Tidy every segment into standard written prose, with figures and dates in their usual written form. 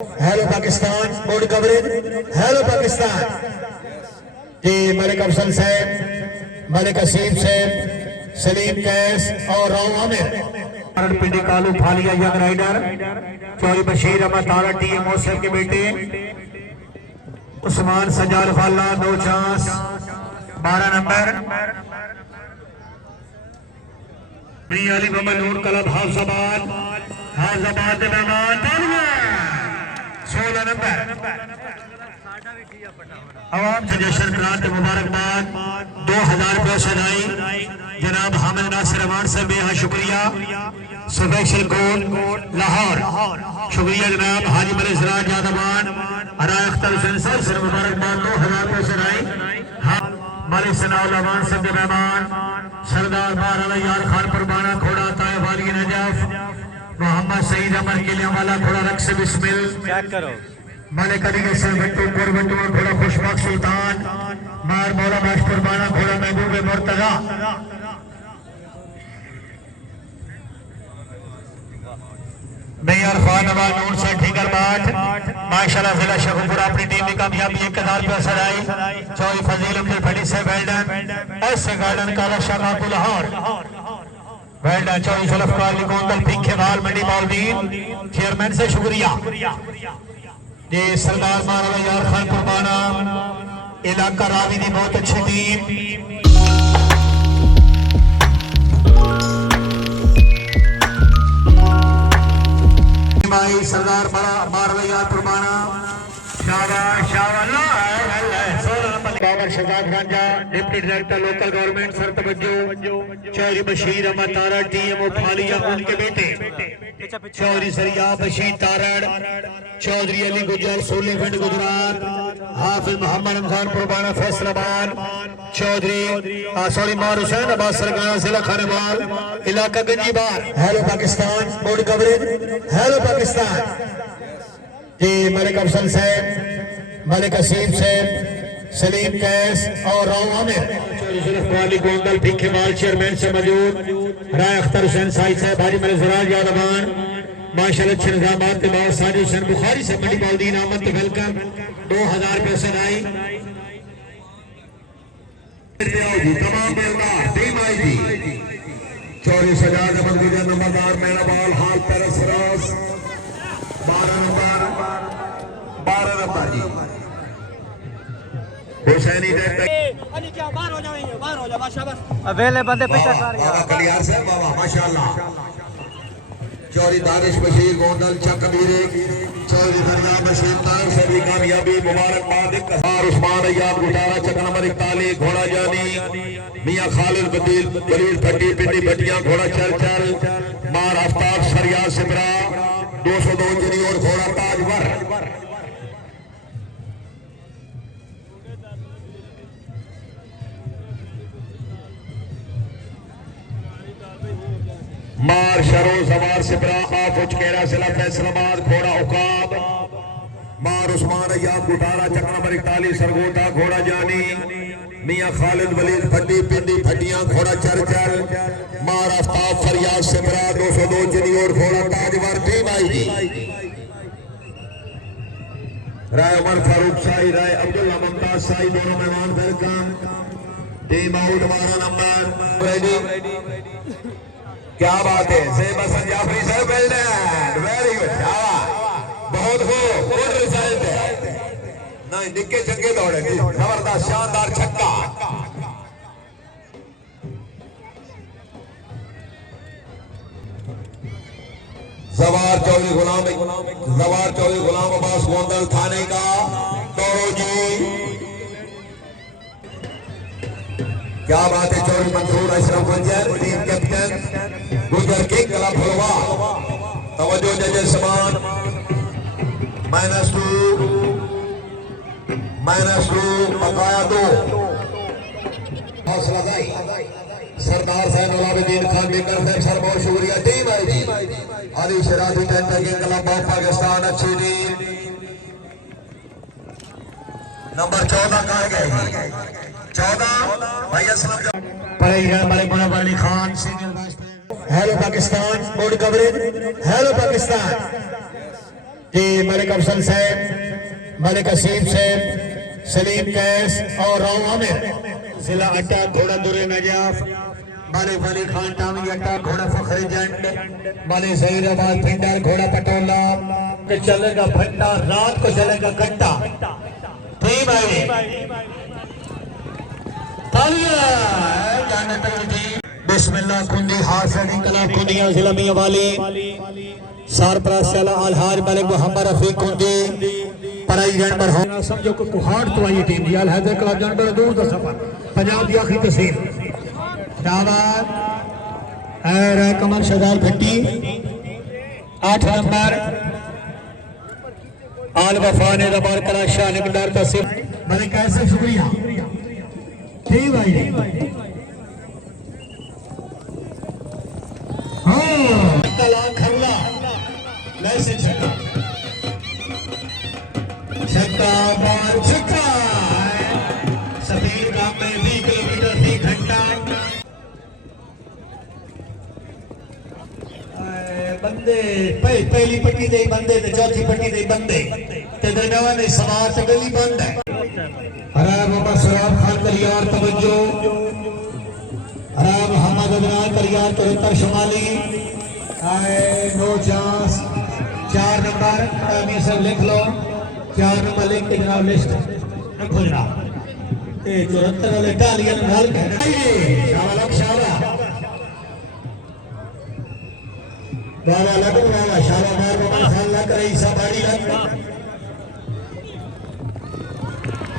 Hello Pakistan, board coverage. Hello Pakistan ji. Malik Afzal साहब, मलिक असीम साहब, सलीम कैस और राव आमिर पिंडी कालू फालिया यंग राइडर चौरी बशीर अहमद तारा टीएम मोसर के बेटे उस्मान सजाल फाला 2 चांस 12 नंबर मियां अली मोहम्मद नूर क्लब हाफजाबाद के मेहमान 16 नंबर आवाम से जश्न करात मुबारकबाद 2000 रुपये सदाई जनाब हामिद नासिर अमान साहब, बेहद शुक्रिया। स्पेशल कोड लाहौर, शुक्रिया जनाब हाजी मलिक सिराज यादवान अराय अख्तर हुसैन साहब से मुबारकबाद 2000 रुपये सदाई। मलिक सनाउल अमान साहब के मेहमान सरदार बार यार खान परबाना घोड़ा ताए वाली नजफ मोहम्मद सईद अमर के लिए वाला घोड़ा रक्स बिस्मिल चेक करो। मलिक अली के सर बट्टू कोरबट्टू घोड़ा खुशबक सुल्तान मार मौला बाश कुर्बाना घोड़ा महबूब मुर्तजा। मेयर खान नवाज नूर से ठीकर बाट माशाल्लाह जिला शेखुपुरा अपनी टीम की कामयाबी 1000 रुपये सदाई। चौरी फजील अब्दुल फड़ी से वेल्डन ऐसे गार्डन काला शाह लाहौर वेल्डन चौरी जुल्फकार लिकोंदल पीखे बाल मंडी मौलवीन चेयरमैन से शुक्रिया जी। सरदार मारा यार खान कुर्बाना इलाका रावी की बहुत अच्छी टीम भाई सरदार बड़ा मारवा यार कुर्बाना शाबाश शाबाश। Babar Shahzad Khawaja deputy director local government sir तवज्जो। चौधरी बशीर अहमद तारा टीएमओ फालिया उनके बेटे चौधरी सरिया बशीर तारड़ चौधरी अली गुजर सोलीफिंड गुजरात हाफिज मोहम्मद रमजान कुर्बाना फैसलाबाद चौधरी सॉरी मार हुसैन अब्बास सरगाना जिला खानेवाल इलाका गंजीबार। Hello Pakistan, board coverage. Hello Pakistan ji. Malik Afzal साहब, मलिक असीम साहब, सलीम कैस और राव आमिर गोंदल पीखे बाल चेयरमैन से मौजूद राय अख्तर हुसैन साहिब साहब हाजी मलिक सिराज यादवान माशाल्लाह अच्छे निजामात के बाद साजिद हुसैन बुखारी से मंडी मौलवीन आमद तो वेलकम 2000 रुपये सदाई। तमाम बेलदार टीम आई थी चौरी सजाद अहमद गुजर नंबरदार मेहरबान हाल पेरस रास 12 नंबर जी हुसैनी बाहर हो जाओ माशाबाश अवेले बंदे पीछे कलियार साहब बाबा माशाल्लाह। चौरी दानिश बशीर गोंदल चकबीरे चौरी दरिया बशीर तार से भी कामयाबी मुबारकबाद। उस्मान अय्याब गुटारा चक नंबर 41 घोड़ा जानी मियां खालिद बदील वलीद फटी पिंडी भटिया घोड़ा चल मार आफ्ताब सरिया सिमरा 202 जनी और घोड़ा ताजवर मार शरो सवार सिपरा आफ उचकेरा जिला फैसलाबाद घोड़ा उकाब मार उस्मान अय्याब गुटारा चक नंबर 41 सरगोटा घोड़ा जानी मियां खालिद वलीद फटी पिंडी फटियां घोड़ा चल मार आफ्ताब फरियाद सिपरा 202 जनी और घोड़ा ताजवर टीम आएगी। राय उमर फारूक साई राय अब्दुल्ला मुमताज साई दोनों मेहमान welcome. Team out 12 number ready. क्या बात है सेब Hasan Jafri sir, well done, very good, बहुत खूब, गुड रिजल्ट है। नहीं निक्के चंगे दौड़े, जबरदस्त शानदार छक्का। जवार चौधरी गुलाम अब्बास गोंदल थाने का टोरो जी क्या बात है। चौधरी मंसूर अशरफ गुजर टीम कैप्टन गुजर किंग क्लब हलवा तवज्जो जजेस समान -2 बकाया 2 हौसला अफजाई। सरदार साहब नवाबुद्दीन खान बेकर साहब सर बहुत शुक्रिया। टीम आई जी अली शराजी टेंटर किंग क्लब ऑफ पाकिस्तान अच्छी टीम नंबर 14 कहा गया 14 भाई Aslam Malik Munawwar Ali Khan Singh. Hello Pakistan, board coverage. Hello Pakistan ji Malik Afzal साहब, मलिक असीम साहब, सलीम कैस और राव आमिर। जिला अट्टा घोड़ा दुरे नजाफ, मालिक वली खान टामी अट्टा घोड़ा फखर जंड, मालिक जहीराबाद पिंडर घोड़ा पटोला। चलेगा भट्टा, रात को चलेगा गट्टा। ठीक भाई, बिस्मिल्लाह कुंडी हाफिज कला कुंडिया जिला मियां वाली सरपरस्त अलहाज मलिक मोहम्मद रफीक कुंडी पराई जानवर हो समझो को कुहाड़ तो आई टीम दी अल हैदर क्लब जानवर दूर दा सफर पंजाब दी आखिरी तहसील शाबाश और कमर शहजाद भट्टी 8 नंबर आल वफा ने दबार करा शाह निकदार तहसील मलिक कैसे शुक्रिया ठीक भाई हाँ कला खरला वैसे छक्का छक्का बार छक्का सफेद गांव में 20 किलोमीटर फी घंटा बंदे पहली पट्टी दे बंदे ते चौथी पट्टी दे बंदे ते दरगाह ने सवार ते गली बंद है। अरे मोहम्मद सराब खान कलियार तवज्जो, अरे मोहम्मद अदनान कलियार तुरंतर शुमाली नो चांस 4 नंबर अमीर साहब लिख लो 4 नंबर लिख के जनाब लिस्ट रखो जनाब ये 74 वाले टालियां नाल शाबाश शाबाश गाना लगो गाना शाबाश मार बाबा खान लग रही सबाड़ी लग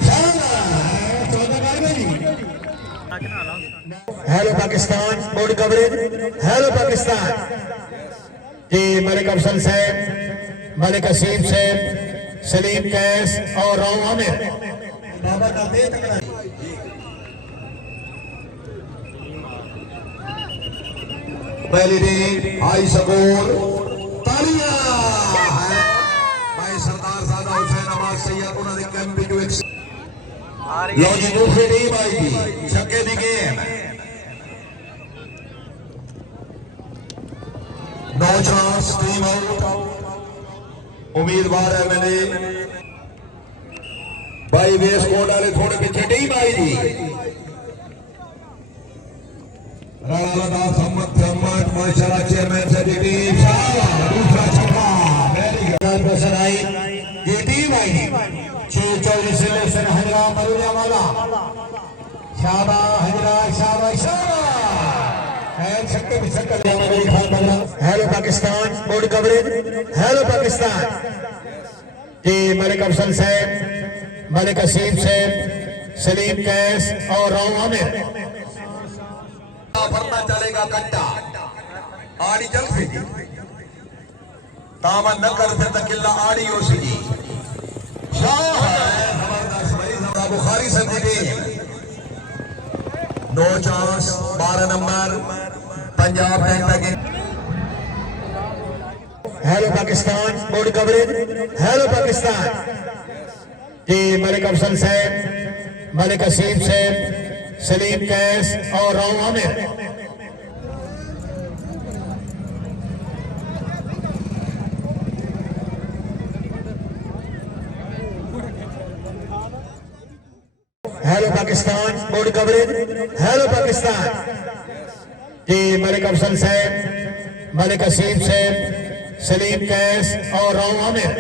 शाबाश 14 बार गई। Hello Pakistan board coverage hello Pakistan ji Malik Afzal साहब, मलिक असीम साहब, सलीम कैस और राव आमिर। पहली रेड आई सकोर तालियां है भाई सरदार सादा हुसैन अहमद सैयद उन्होंने कैंप जो लो जी दूसरी टीम आएगी छक्के दी game no chance team out उम्मीदवार है मैंने भाई वेस कोट वाले थोड़े पीछे टीम आई जी राणा दास अहमद माशाल्लाह चेयरमैन से टीम दूसरा छक्का वेरी गुड प्रेशर आई ये टीम आई 6-24 सिलेक्शन हजरा मरुया वाला शाबाश हजरा शाबाश hello Pakistan board coverage hello Pakistan ji Malik Afzal साहब, मलिक असीम साहब, सलीम कैस और राव आमिर। भरना चलेगा कट्टा आड़ी चल सी दामन न कर थे किला आड़ी हो सी बुखारी संजीदी no chance 12 number Punjab hello Pakistan board coverage hello Pakistan ji Malik Afzal साहब, मलिक असीम साहब, सलीम कैस और Rao Aamir. Hello Pakistan board coverage hello Pakistan ji Malik Afzal साहब, मलिक असीम साहब, सलीम कैस और राव आमिर।